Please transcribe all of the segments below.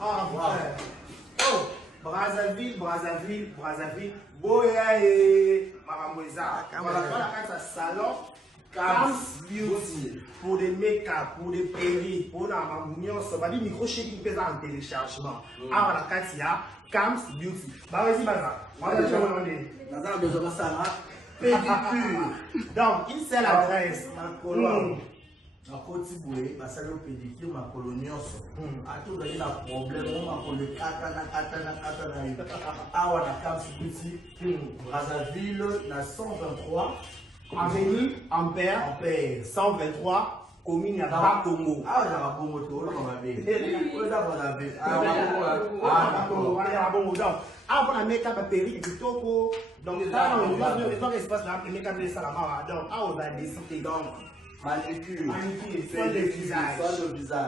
Ah, ouais. Oh, Brazzaville. Boya et Maramoueza. Voilà, la salon. Cam's Beauty. Pour des make-up, pour des perruques, pour la mamouignon, ça va dire micro-shaking pesant en téléchargement. Ah, voilà, Katia. Cam's Beauty. Bah, vas-y, Baza. Pédicure. Donc, il sait l'adresse. Na koti boye basali pédicure makolo nyonso atozali na problème makolo kata na awa na Cam's Beauty Brazzaville na 123 avenue Ampère 123 commune ya Bakongo. Ah na Bakongo to lo mabe oza Brazzaville ah pour la make-up à perruque kitoko donc ça on a espace là pour make-up les salama donc ah on va décider donc manicure, soin de visage.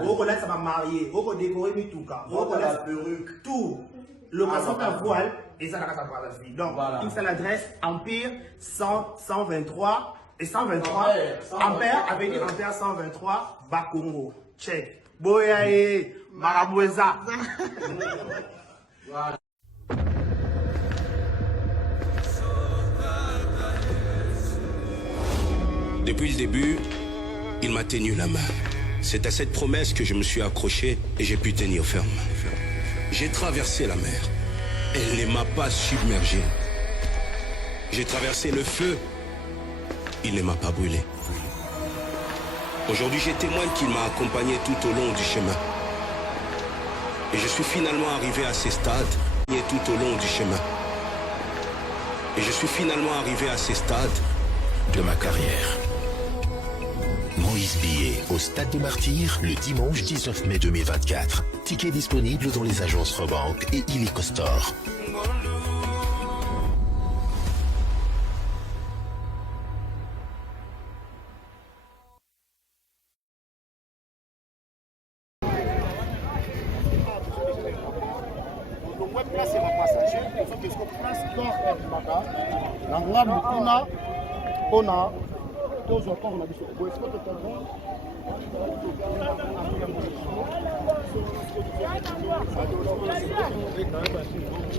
On connaît ça va marier, on connaît décorer mituka, on connaît la perruque, tout. Location à voile et ça la casa Brazzaville. Donc une seule adresse Empire 123 et 123 Ampère avenue Ampère 123 Bakongo. Check. Boyae Maramoueza. Voilà. Depuis le début, il m'a tenu la main. C'est à cette promesse que je me suis accroché et j'ai pu tenir ferme. J'ai traversé la mer. Elle ne m'a pas submergé. J'ai traversé le feu. Il ne m'a pas brûlé. Aujourd'hui, j'ai témoin qu'il m'a accompagné tout au long du chemin. Et je suis finalement arrivé à ces stades tout au long du chemin. Et je suis finalement arrivé à ces stades de ma carrière. Moïse Billet au Stade des Martyrs le dimanche 19 mai 2024. Tickets disponibles dans les agences Rebank et Illico Store.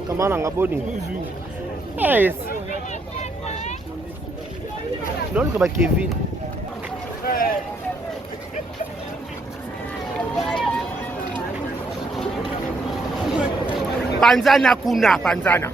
Comment on a abonné? Yes. Non, le Kevin. Panzana kuna, Panzana.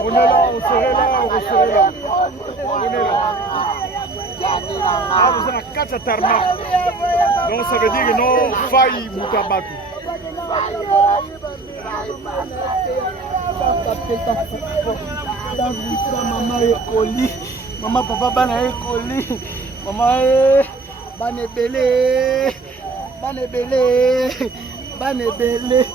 On est là, on serait là, on serait là. On est là. Ah, vous êtes à Kachatarma. Donc ça veut dire que non, faille Mutabatu. Maman, papa, bana ekoli. Maman, bana belé. Bana belé. Bana belé.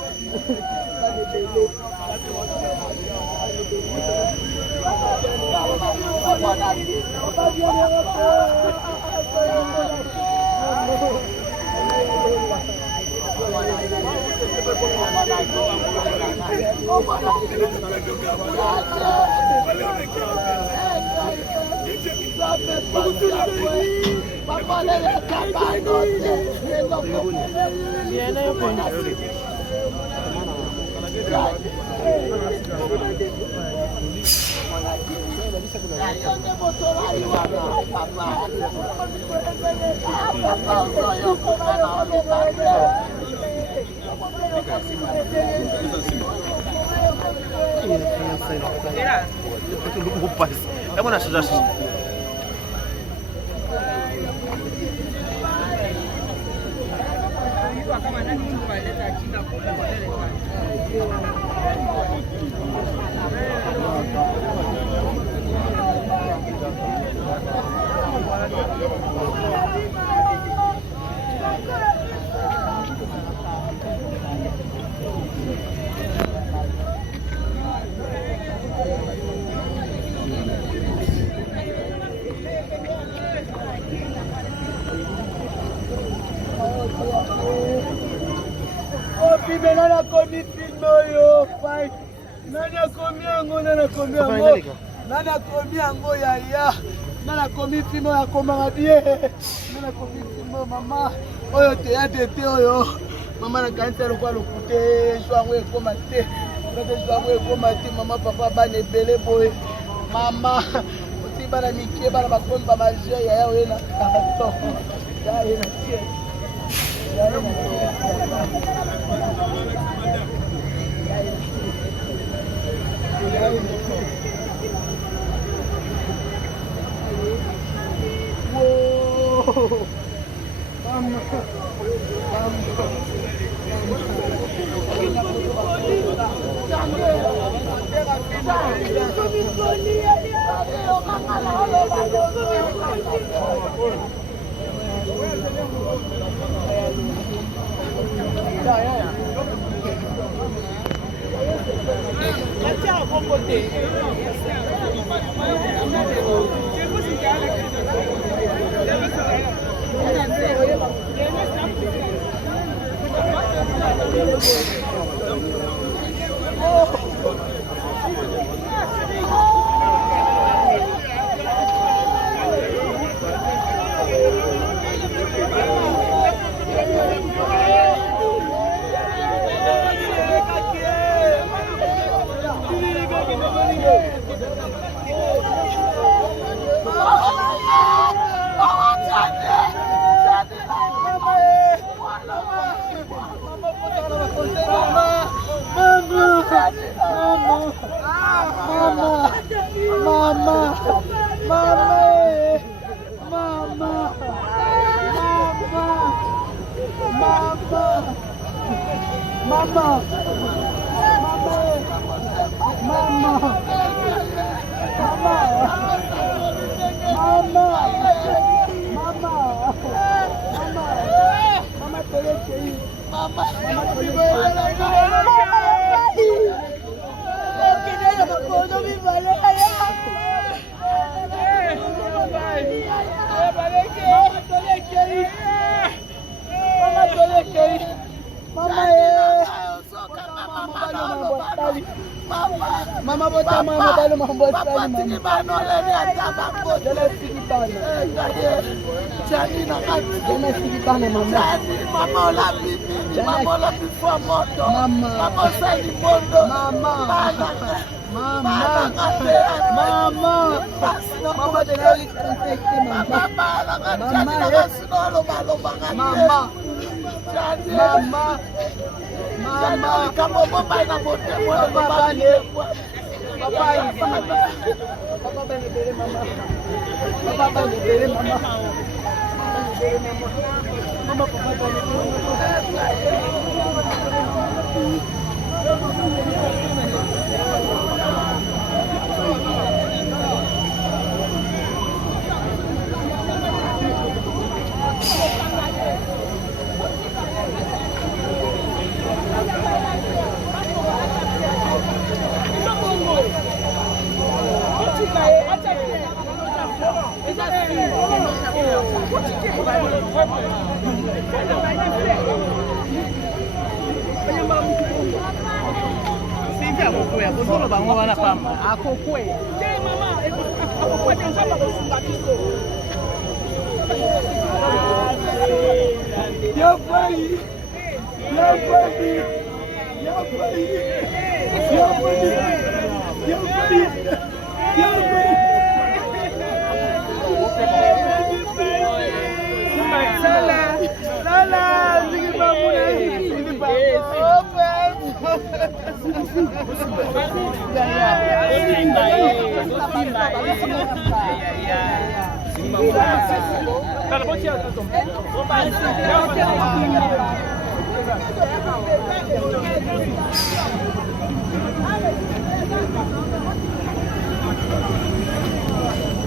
Maman, papa, ban et belé boy. Maman, aussi ban amitié, ban ma compte, ban ma joie, y'a eu un carton. Y'a eu un tiers. Whoa. Mama. Mama bota mama balo mambo sali mama bano le ata bako dele sikibana chani na kati dele sikibana mama mama la bibi mama la bifo moto mama sali mondo mama mama mama dele sikibana mama mama solo balo bangani mama mama kamo baba na bote baba ne papa bane bere mama papa bane bere mama mama papa bane akokwea bozolo bango wana pamba akokwea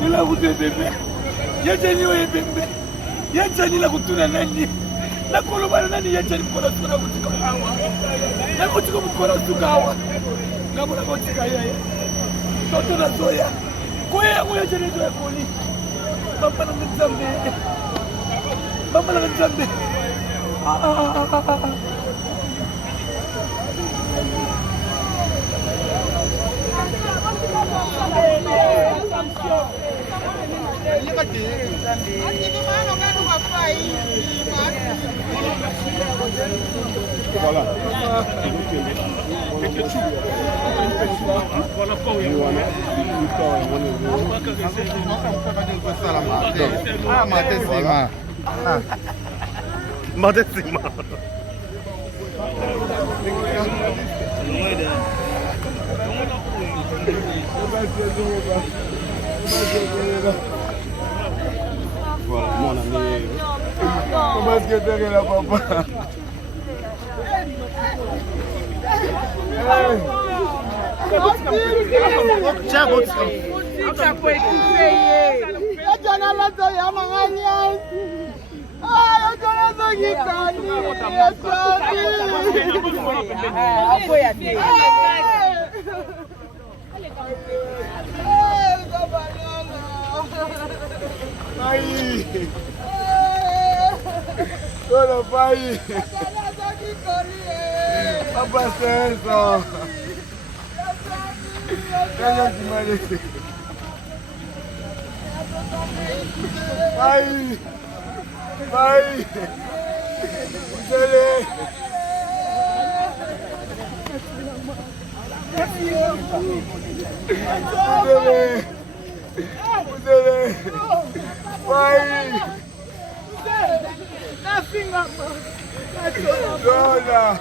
Ila kutebebe. Yachani wewe bebe. Yachani la kutuna nani? Na kolobana nani yachani mkono tukana kutika hawa. Na kutika mkono tukawa. Na kuna kutika yeye. Toto na zoya. Kwa hiyo yachani zoya koni. Baba na mzambe. Baba na mzambe. Voilà. Voilà, mon ami. Comment est-ce que tu es là, papa? Tiens, bon, Aí! Olha, pai! Abastece! Olha que maravilha! Pai! Pai! Dele! Dele! Pai! Dona!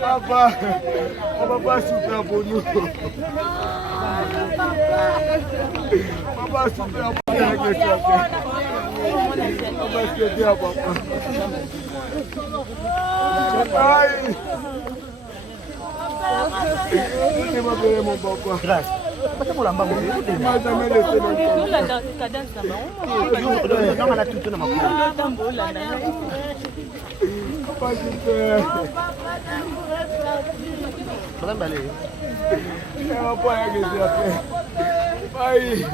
Papa, papa super pour nous. Papa super pour nous. Papa super pour papa. Aïe. Je m'appelle mon papa. grâce. Pas de molamba, Il m'a jamais laissé mon papa. non, on a tout dans ma cour. Papa super. Madame Balé. Il m'a pas regardé après. Aïe.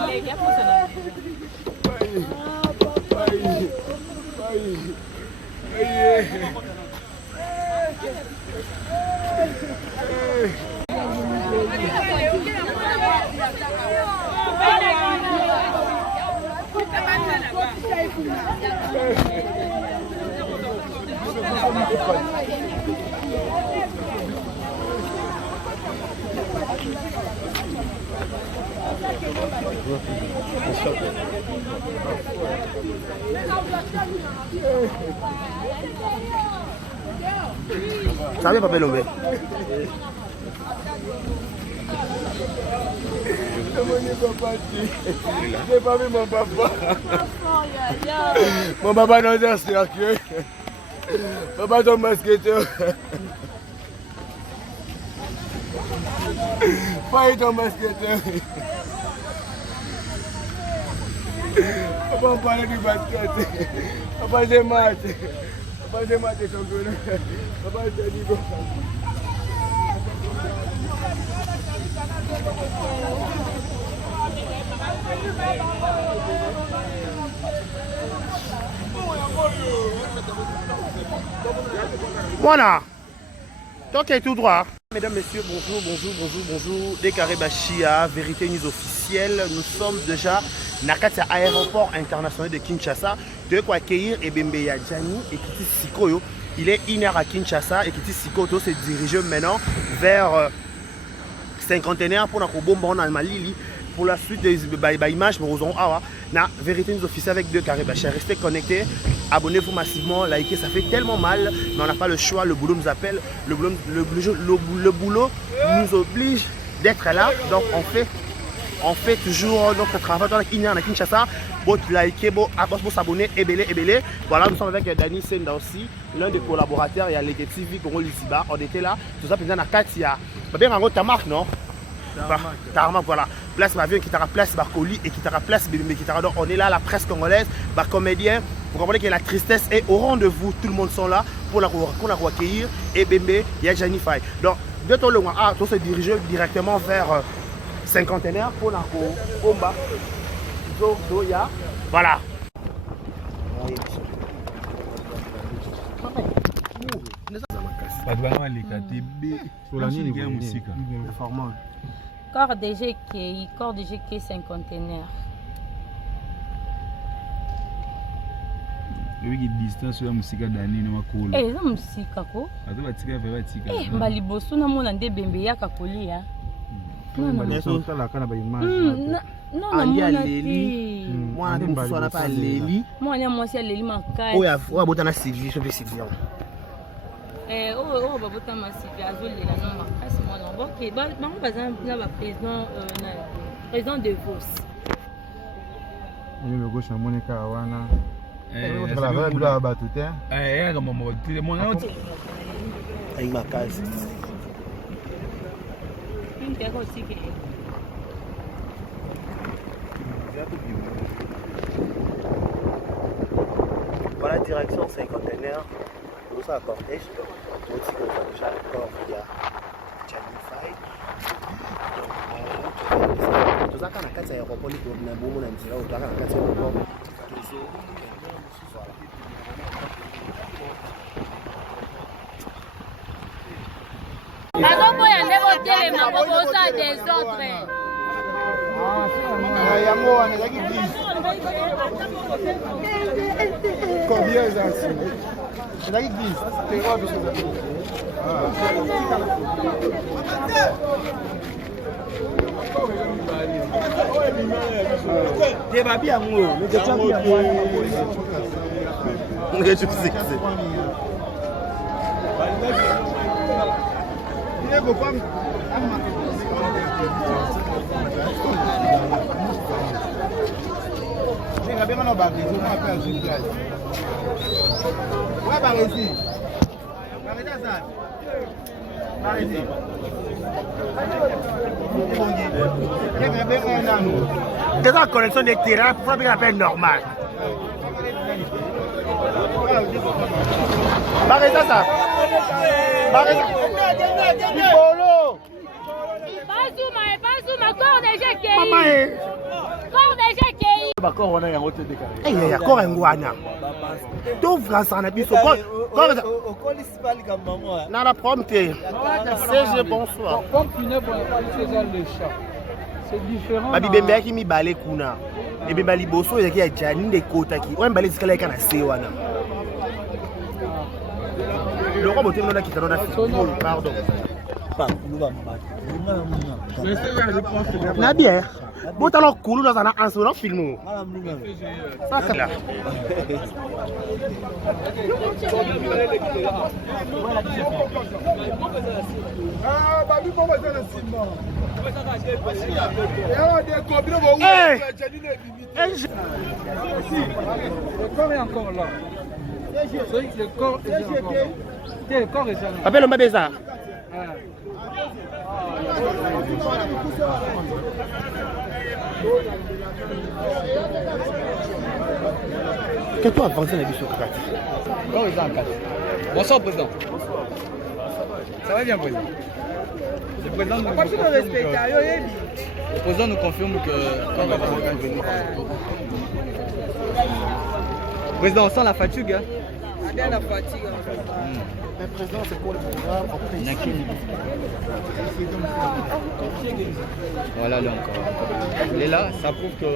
Aïe. Aïe. Aïe. Aïe. Ça va pas belle ombre. J'ai pas vu mon papa. Mon papa dans un cercueil. Papa ton basketteur. Pas ton basketteur. Papa on parlait du basket. Papa j'ai match. Voilà. Donc, il est tout droit. Mesdames, messieurs, bonjour. Des Karibachia, Vérité News officielle. Nous sommes déjà à l'aéroport international de Kinshasa. De quoi accueillir Ebembe Yadjani et Kiti Sikoyo. Il est 1h à Kinshasa et Kiti Sikoyo se dirige maintenant vers cinquantenaire pour la bombe en Malili. Pour la suite des images, nous avons la Vérité News officielle avec 2 Karibachia. Restez connectés. Abonnez-vous massivement, likez, ça fait tellement mal, mais on n'a pas le choix, le boulot nous appelle, le boulot nous oblige d'être là, donc on fait toujours notre travail dans la Kinshasa, pour liker, pour s'abonner, et voilà, nous sommes avec Dani Senda aussi, l'un des collaborateurs, il y a Légué TV, Congo Lisiba, on était là, tout ça, pendant la Katia, bien en ta marque, non? Tarmac, voilà. Place Mavion, qui t'a place Barcoli et qui t'a place Bébé qui t'a. Donc on est là, la presse congolaise, bah comédien. Vous comprenez que la tristesse est au rendez-vous. Tout le monde sont là pour la accueillir. Et Bébé, il y a Jani Faye. Donc de ton long, on se dirige directement vers cinquantenaire pour la combat. Voilà. Corps DG cinquantenaire. Oui, distance ya musika dani na makolo. Eh, na musika ko. Atu batika fe batika. Eh, mbaliboso na mona nde bembe ya kakolia. Mbaliboso sala kana ba image. Non, na mona leli. Moi na muso na pa leli. Moi na mwasi ya leli makai. Oya, oya botana Sylvie, je vais Sylvie. Oh, babota masivi azolela no makasi mwana. OK, bango bazana na ba président de Vos. Le gauche na moneka wana. Avec ma case. Voilà, direction cinquantenaire. Tout ça à cortège. Aussi que ça déjà encore il y a Jani Faye. Tout ça quand on a 4 aéroports, on a beaucoup d'intérêt. On a 4 aéroports. Combien ça? C'est là qui dit. Des en connexion des terrains pour faire un appel normal. Barrez ça. C'est différent. Babi Bembe qui mi balé kuna. Et bien bali bosso il y a Jani de kota qui. Ouais balé skala kana sewana. Le roi boté non qui t'en a pardon. Na bière. Bota lo kulu dans un ensemble film. Ça c'est là. Ah babi pour moi c'est le cinéma. Le corps est encore là. Le corps est encore là. Le corps est là. Appelle le Mabeza. Que toi avancer la vie sur 4. Bonsoir, président. Ça va bien, président. Le président nous confirme que... Président, on sent la fatigue. Hein? La fatigue. Le président, c'est pour le programme. Voilà, donc. Il est là, ça prouve que...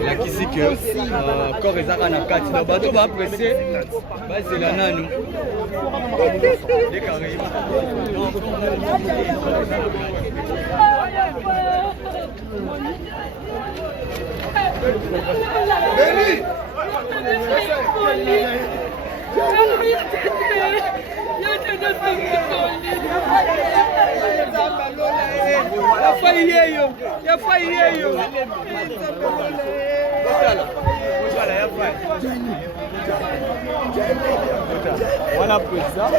Il a qui dit que corps et arana kati na bateau va presser c'est la nanu les carrés voilà président.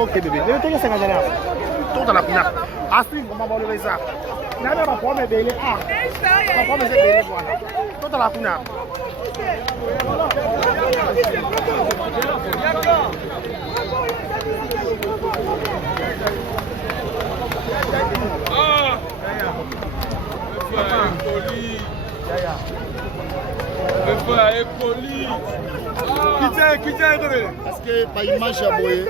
Ok bébé, le temps que c'est gagné. Tout à la pina. Aspire comment va lever ça. Nana va prendre bébé. Ah. Va prendre bébé voilà. Tout à la pina. Ah. Le frère est poli. Parce que par image à boyer.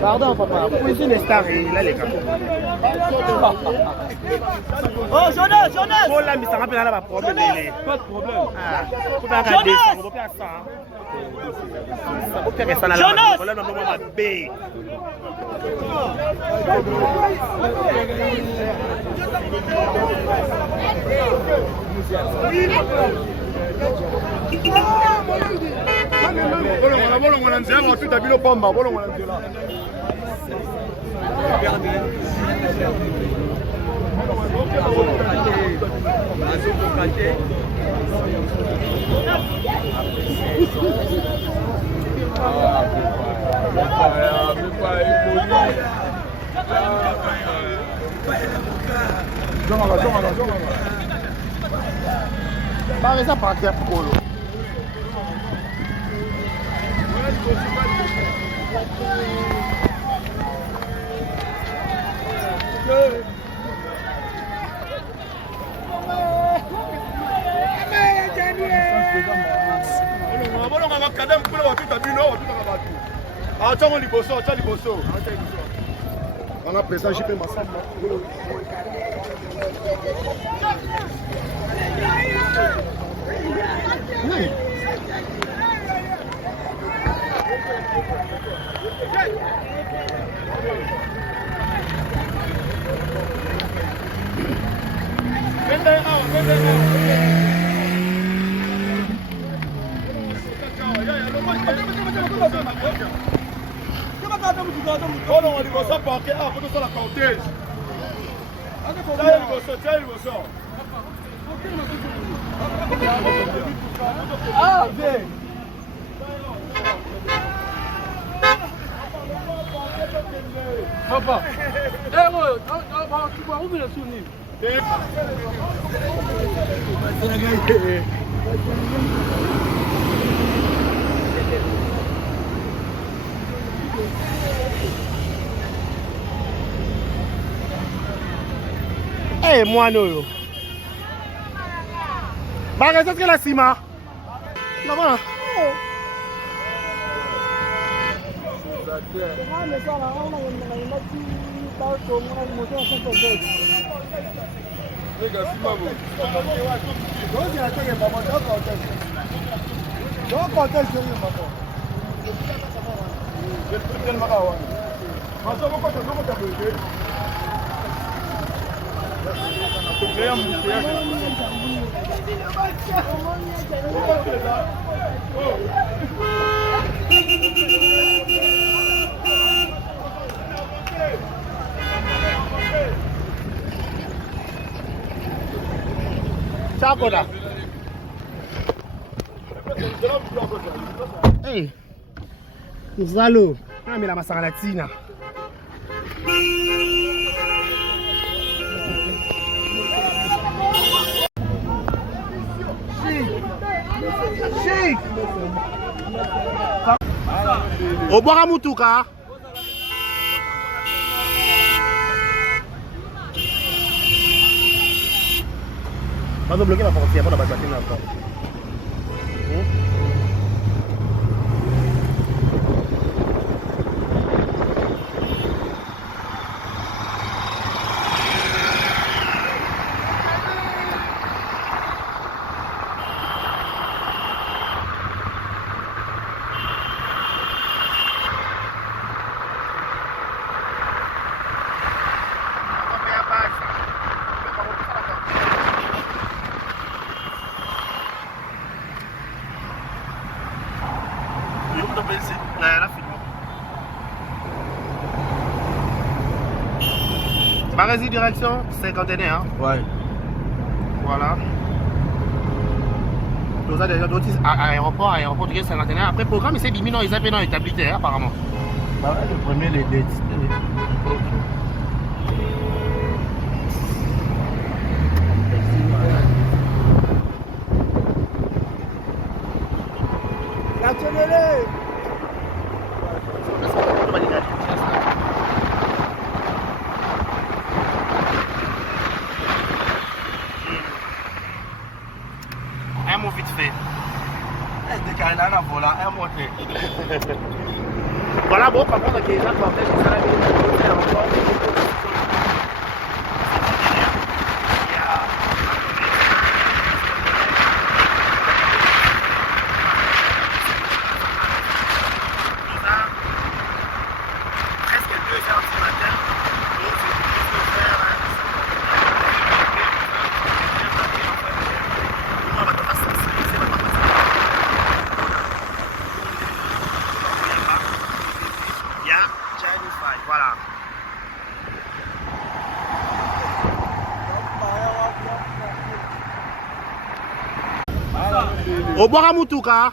Pardon papa, vous pouvez les stars là les gars. Oh Jonas. Oh là mais ça rappelle là pas problème. Pas de problème. Ah, faut pas regarder ça, on peut faire ça. Faut faire ça là. Jonas. Problème dans moment B. Bolongo na nzela mo tuta bilo pomba bolongo na nzela. Bah ça par terre pour l'eau. On a présent JP Massamba. Papa, tu vas ouvrir le souvenir. Eh, moi, non. Bah, qu'est-ce que la cima? Là-bas. Ciao, Koda. Hey, Zalo, on a mis la masse à la tina. Chic. Au bois à Moutouka. Pas de bloquer la porte, il n'y a pas de bâtiment encore. Marésie direction 51. Hein? Ouais. Voilà. Nous avons déjà d'autres aéroport de 51. Après programme, c'est diminué, ils appellent dans l'établissement apparemment. Bah ouais, le premier, les dates. Un mot vite fait. Voilà, bon, par contre, les gens portaient sur ça, voilà. Au bois à Moutouka.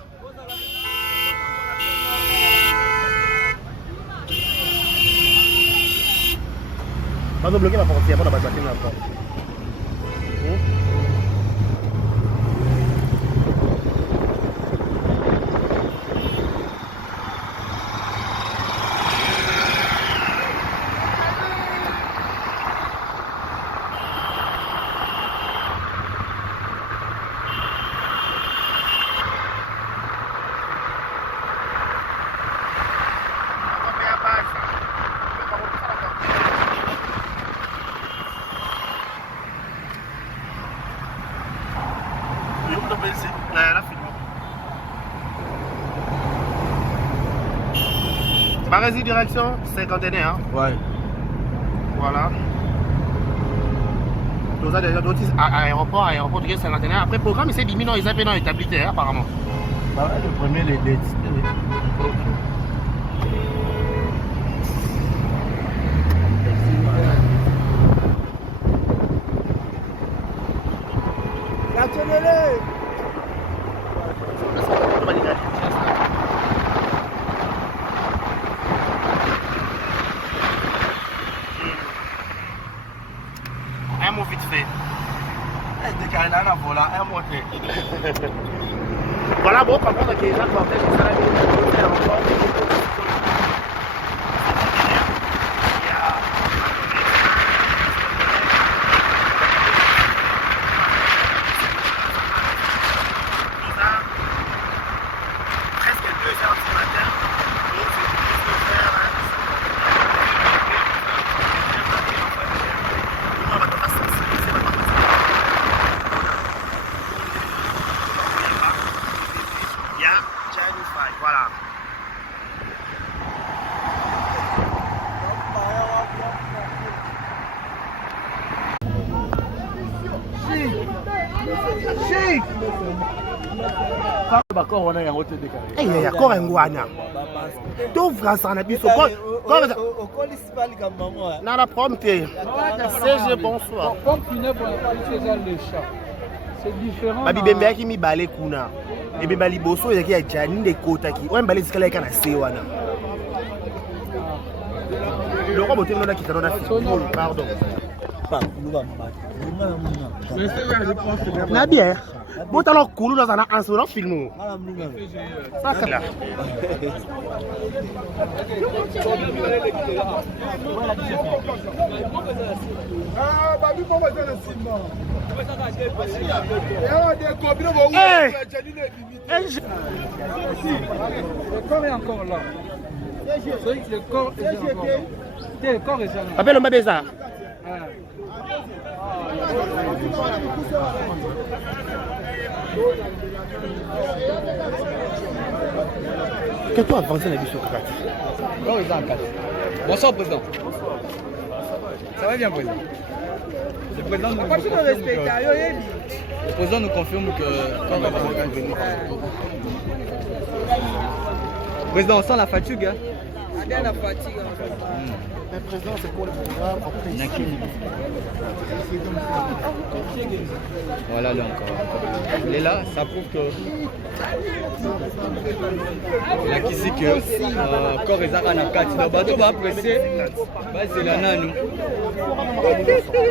Pas de bloquer la porte, il n'y a pas de bâtiment encore. Barésie direction cinquantenaire. Ouais. Voilà. Tout ça déjà d'autres à aéroport de cinquantenaire. Après programme, c'est diminué, ils appellent établi apparemment. Bah, le premier, les dates. Un mot vite fait. Voilà, bon, par contre, les gens vont peut-être faire voilà. Encore un guana. Tout France en a plus. Non, la prompte. C'est bonsoir. C'est différent. Babi Bembe qui mi balé kuna. Et bien bali bosso il y a Jani de kota qui. Ouais balé skala kana sewana. Le roi boté nona qui t'a donné pardon. Na bien. Bon alors cool dans un ansoro film. Ça c'est là. Ah babi pour moi le film. Le corps est encore là. Le corps est encore là. Le corps est là. Appelle le Mabeza. Que toi avancer la vie sur 4. Corps est en 4. Bonsoir président. Ça va bien président. Le président nous confirme que président, on sent la fatigue. Hein? La fatigue. Le président, c'est quoi le programme après? Voilà, là encore. Il est là, ça prouve que là qui dit que corps est à la carte. Le bateau va apprécier. C'est la nanou.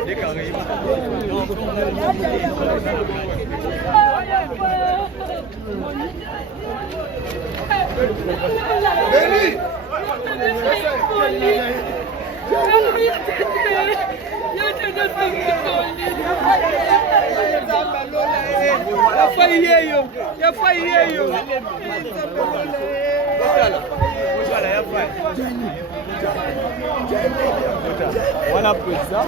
Les Caraïbes. Voilà président.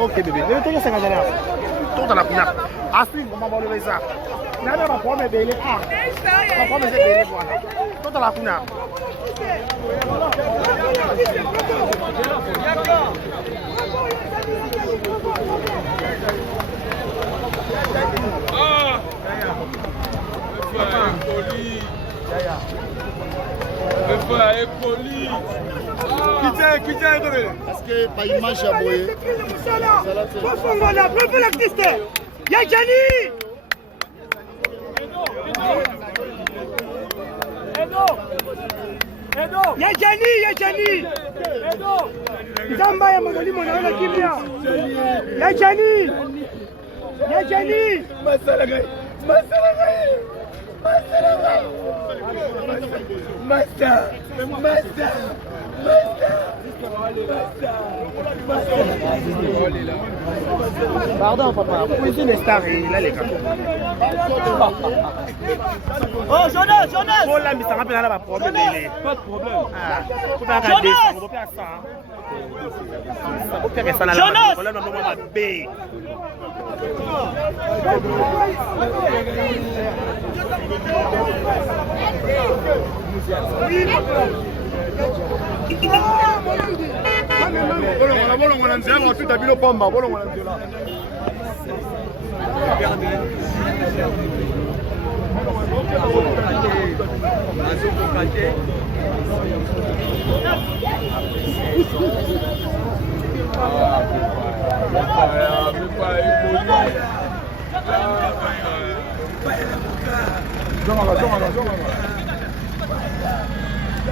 Ok bébé, ne te laisse pas aller. Tout dans la pina. Aspire, on va lever ça. N'a pas problème bébé. Ah. Pas problème bébé voilà. Tout dans la pina. Ah. Le frère est poli. Quittez, parce que par image à boyer. Profond l'artiste. Yajani. Yajani. Zamba ya mwalimu anaona kimya. Yajani. Masala gai. Pardon papa, poésie n'est star là les gars. Oh Jonas. Oh là mais ça rappelle là pas problème. Pas de problème. Ah, faut pas regarder ça, on va faire ça. Faut faire ça là. Jonas. Voilà non moi B. Bolongo na nzela watu tabilo pamba bolongo na nzela.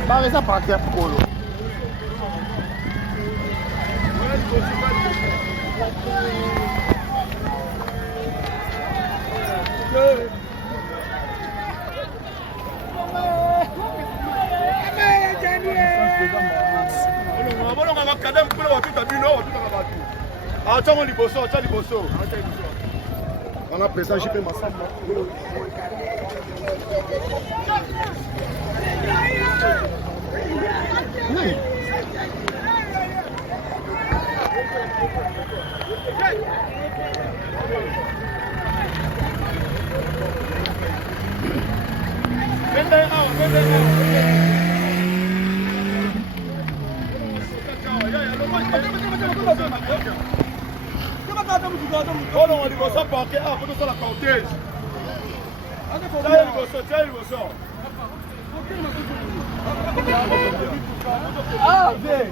Bah, ça part terre pour l'eau. On a présent JP Massamba. On dit ça parquet, ah, faut ça la cortège. Ah, bien.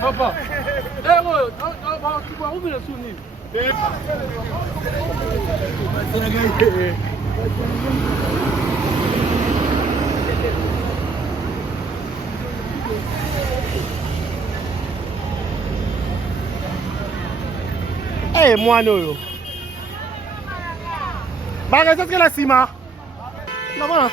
Papa, tu vas ouvrir le souvenir. Eh, moi, non. Bah, qu'est-ce que la cima? Non, voilà.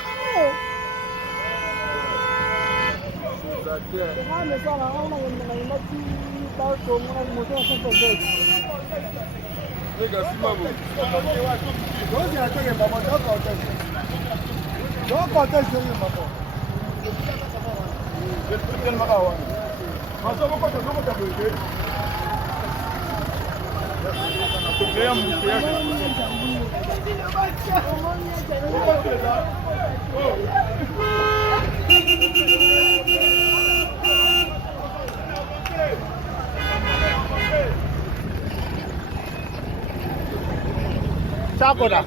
Chakoda.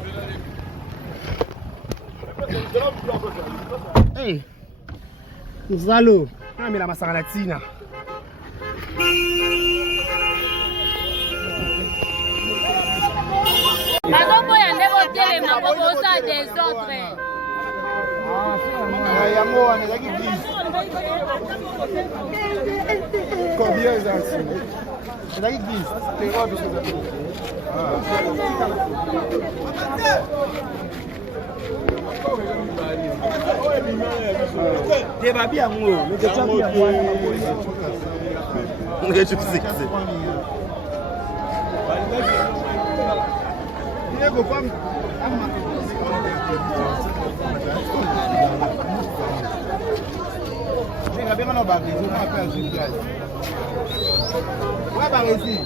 Hey, Zalo, mais la massara latina. Maman, il y a des hôtels, ma proposition à des autres. Combien bien on va résoudre, on va faire une place. Ouais, par ici.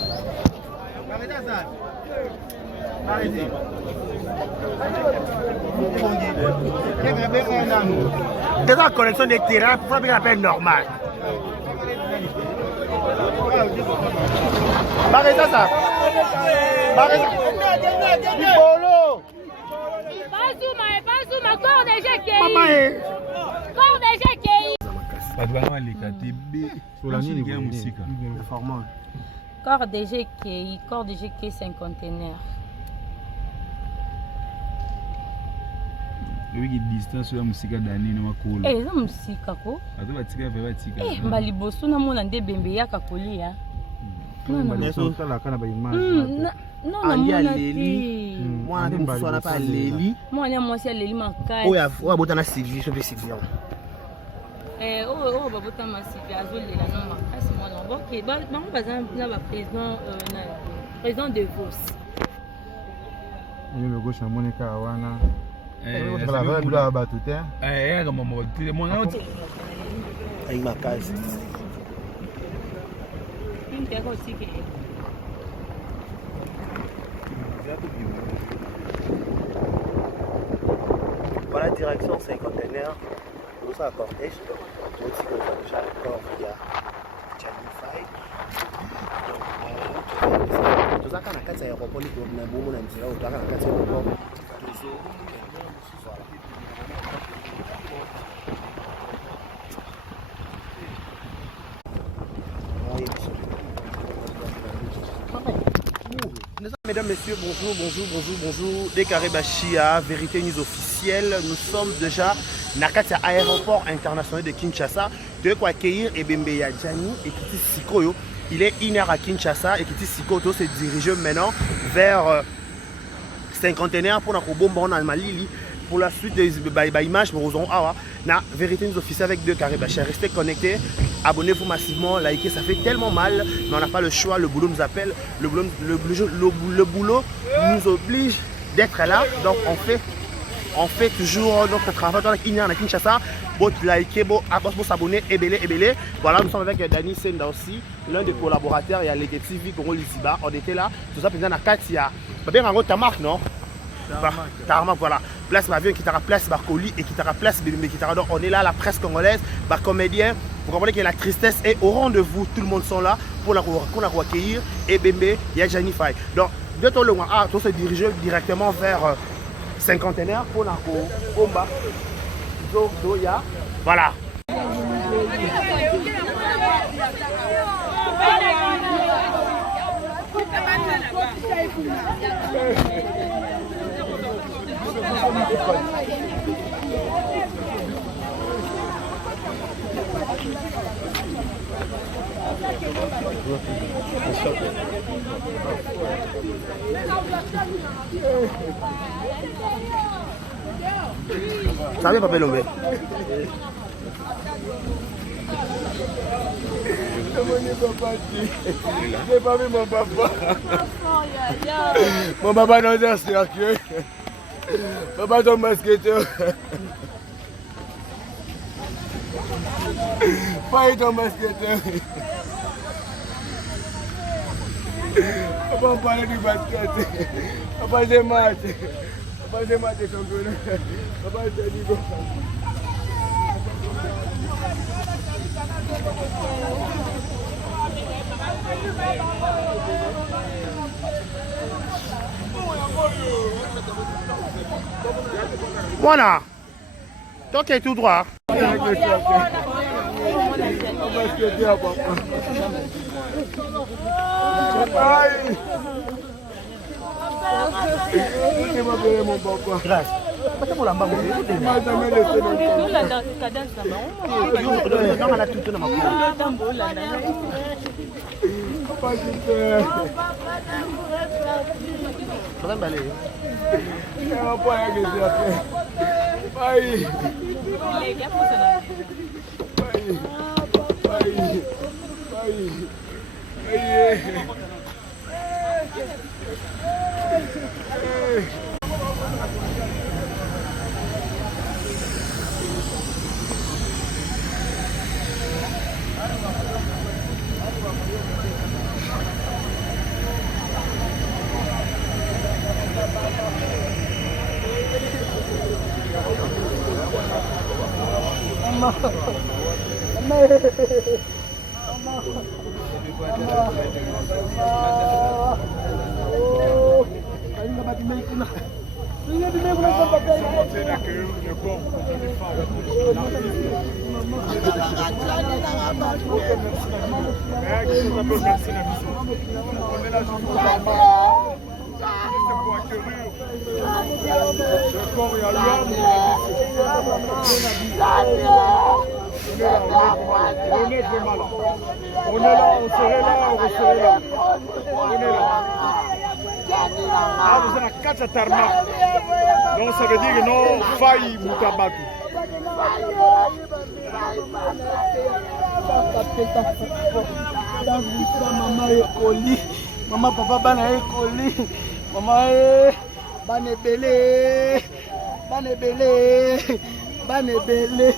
Par ça. Par ici. C'est la connexion des terrains pour faire un appel normal. Barreza ça. Barreza. Polo. Bazuma, corps déjà qui Maman est. Corps déjà qui bato bana baleka te be solanini ya musika corps déjà qui 50 oyebiki distance ya musika dani na makolo eza musika ko bato batika ve batika mbali boso namona nde bembe yaka kolia mwana mwasi aleli makasi oyo abotana Sylvie sope Sylvie oyo babotama Sylvie azolela no makasi mwana boke bango baza na baprésident de Vos le gauche namoneka wana bila bato te ayi makasi Voilà, direction cinquantenaire, nous sommes à cortège, nous aussi nous avons déjà encore il y a Janify. Tout ça quand on a 4 aéroports, nous avons beaucoup de gens qui ont 4 aéroports. Mesdames, messieurs, bonjour. Décaré Bachia, Vérité News officielle. Nous sommes déjà à l'aéroport international de Kinshasa. De quoi accueillir Ebembe Yadjani et Kiti Sikoyo. Il est 1h à Kinshasa et Kiti Sikoyo se dirige maintenant vers cinquantenaire pour la bombe en Malili. Pour la suite des images, nous avons la Vérité News officielle avec Décaré Bachia. Restez connectés. Abonnez-vous massivement, likez, ça fait tellement mal, mais on n'a pas le choix, le boulot nous appelle, le boulot nous oblige d'être là, donc on fait toujours notre travail dans la Kinshasa, pour liker, pour s'abonner, et voilà, nous sommes avec Dani Senda aussi, l'un des collaborateurs, il y a l'équipe TV, Congo Liziba, on était là, tout ça, pendant la Katia, bien en gros, ta marque, non? Tarmac, voilà. Place Mavion, qui t'a place Barcoli et qui t'a place Bébé qui t'a. Donc on est là, la presse congolaise, par comédien. Vous comprenez que la tristesse est au rendez-vous. Tout le monde sont là pour la accueillir. Et Bébé, il y a Janify. Donc, de tout le monde, on se dirige directement vers cinquantenaire pour la combat. Voilà. Ça va, Papa Lomé? J'ai pas vu mon papa. Mon papa dans un cercueil. Papa ton basketteur. Pas ton basketteur. Papa on parlait du basket. Papa des matchs. Papa des matchs de championnat. Papa c'est niveau. Voilà. Donc il est tout droit. Grâce. On est là, on serait là, on serait là. On est là. Ah, vous êtes à 4 tarmac. Donc ça veut dire que non, faille Mutabatu. Maman, papa, bana ekoli. Maman, bana belé. Bana belé. Bana belé.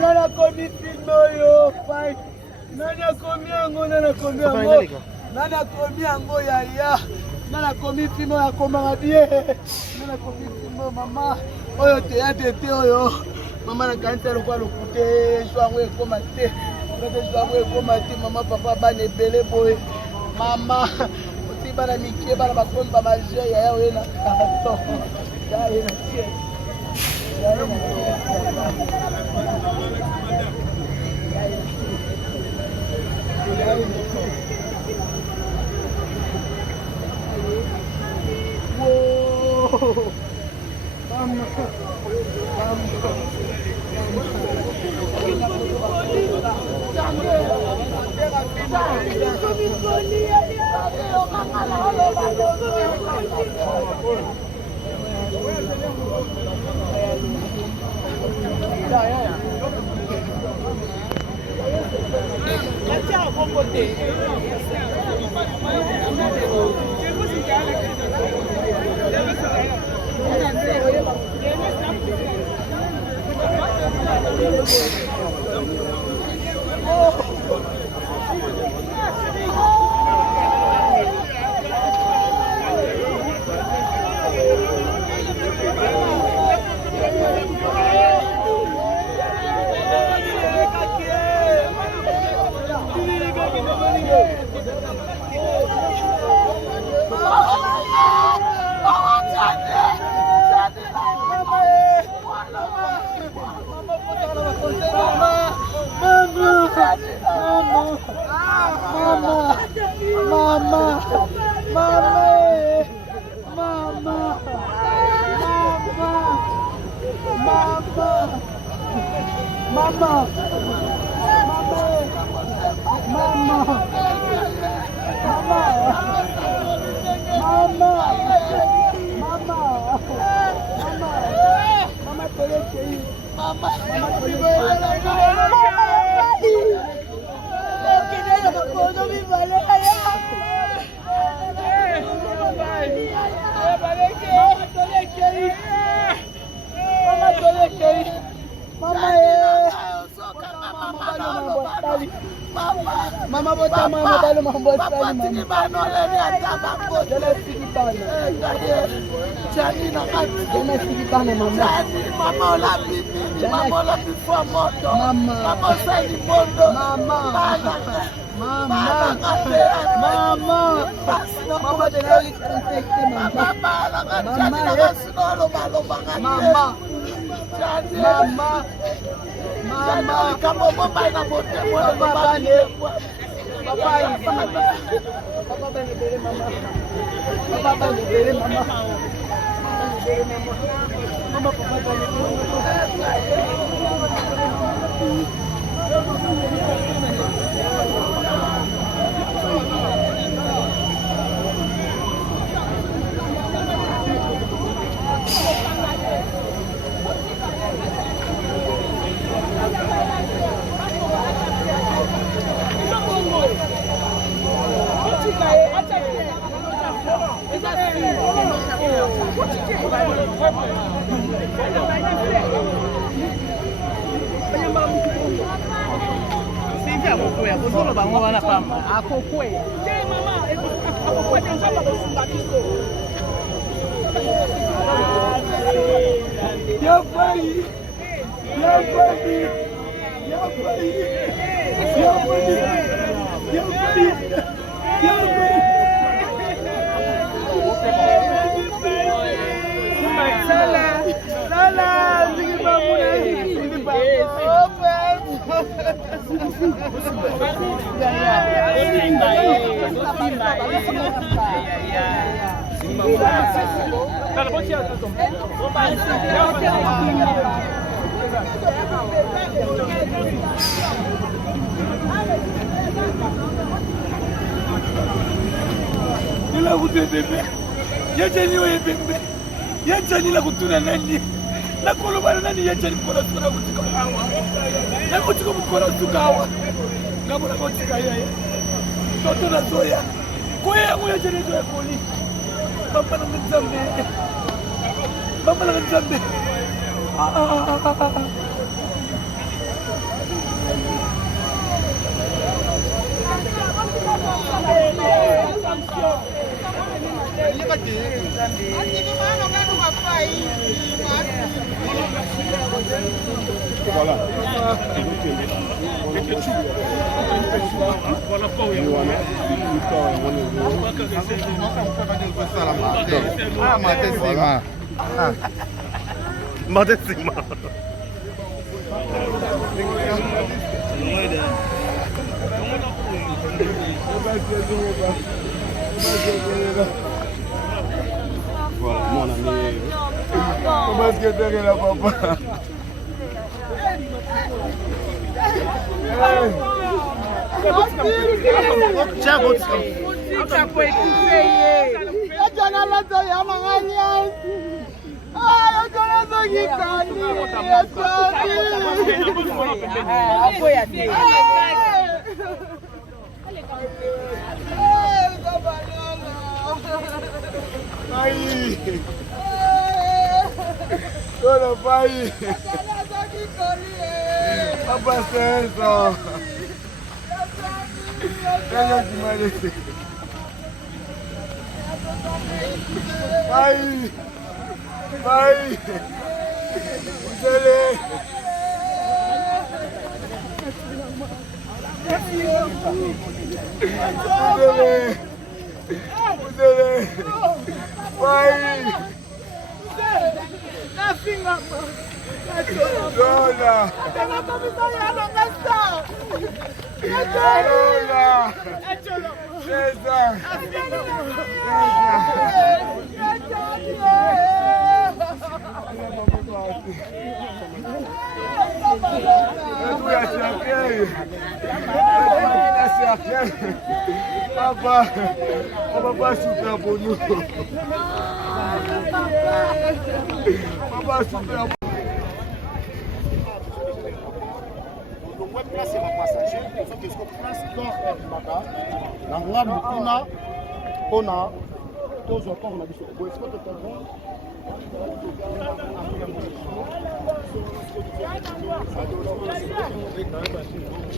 Nana komi filmo yo fai. Nana komi yango, nana komi yango. Nana komi yango yaya. Nana komi filmo ya komanga bien. Nana komi filmo mama. Oyo théâtre te oyo. Mama na kanisa lokwa lokute jwango ekoma te. Lote jwango ekoma te mama papa bana ebele boy. Mama oti bana mikie bana bakonzi ba magie yaya oyo na carton. Yaya na tie. Yaya na Whoa! bosali. Mama bota mama balo mama bosali. Tiki bano leni ataba bota. Jana tiki bano. Jani na kati. Jana tiki bano mama. Jani mama ola bibi. Mama ola bifo moto. Mama. Mama sali mondo. Mama. Mama. Mama. Mama de la infecté mama. Mama. Mama. Mama. Mama. Kamu papa ina bote mwana baba ni. Papa ina. Papa bene mama. Papa bene mama. Mama papa bene. Ila kutebebe. Yajani wewe bebe. Yajani la kutuna nani? Na kolobana nani yajani kwa tuna kutika hawa. Na kutika kwa tuka hawa. Ngabo na kutika yeye. Toto na zoya. Kwa yangu yajani zoya koli. Baba na mzambe. Baba na mzambe. Voilà. Voilà, mon ami. Comment est-ce que tu es là, papa? Tiens, votre Aïe! Voilà, aïe! Papa, c'est ça! Regarde qui m'a laissé! Aïe! Aïe! Vous allez! Vous allez! Aïe! Lola! Papa, on va pas souffrir pour nous. Papa, souffrir pour nous. Donc, place c'est ma passager, il faut que je place corps du matin. Dans la on a tous encore on a vu ce que tu comprends.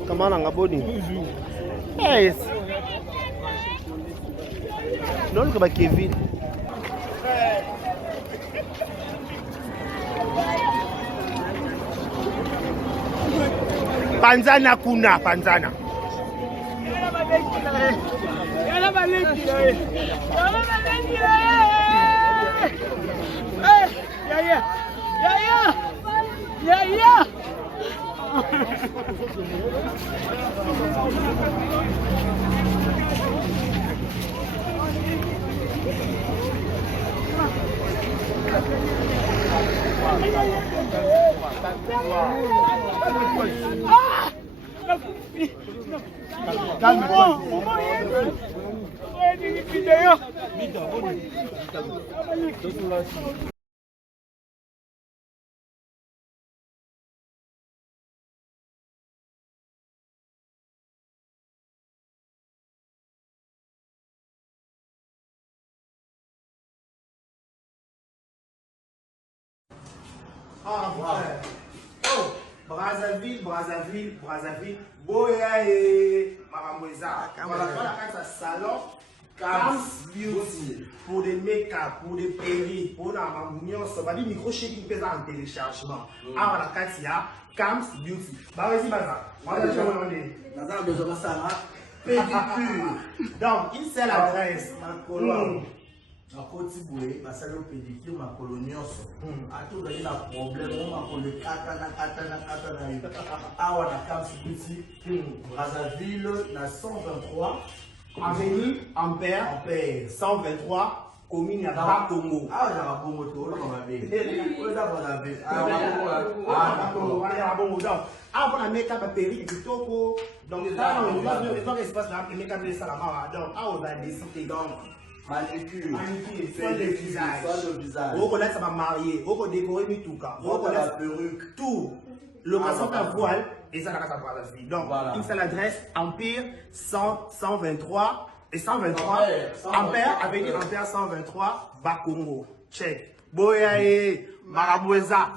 Comment on a abonné? Yes. Non, comme Kevin. Panzana kuna, Panzana. Ah, ouais. Oh, Brazzaville. Boya et Maramoueza. Voilà, voilà, salon. Camps Beauty. Pour des make-up, pour des perruques, pour la mamouillon, ça va dire micro-shaking pesant en téléchargement. Ah, voilà, Katia. Camps Beauty. Bah, vas-y, Baza. Moi, je vais vous demander. Baza, besoin de ça, pédicure. Donc, une seule adresse. Na koti boye basali pédicure makolo nyonso atozali na problème o makolo kata na yo awa na Camps Beauty Brazzaville na 123 Avenue Ampère 123 commune ya Bakongo. Awa na Bakongo to o na mabe o da Brazzaville ah on a make-up à Péri kitoko donc ça on a espace là pour make-up les salama donc ah on va décider donc manicure, soin le visage. On connaît ça va marier, on peut décorer mituka, on connaît la perruque, tout. Location à voile et ça n'a pas de vie. Donc une seule adresse Empire 123 et 123 Ampère avenue Ampère 123 Bakongo. Check. Boya et Maramoueza.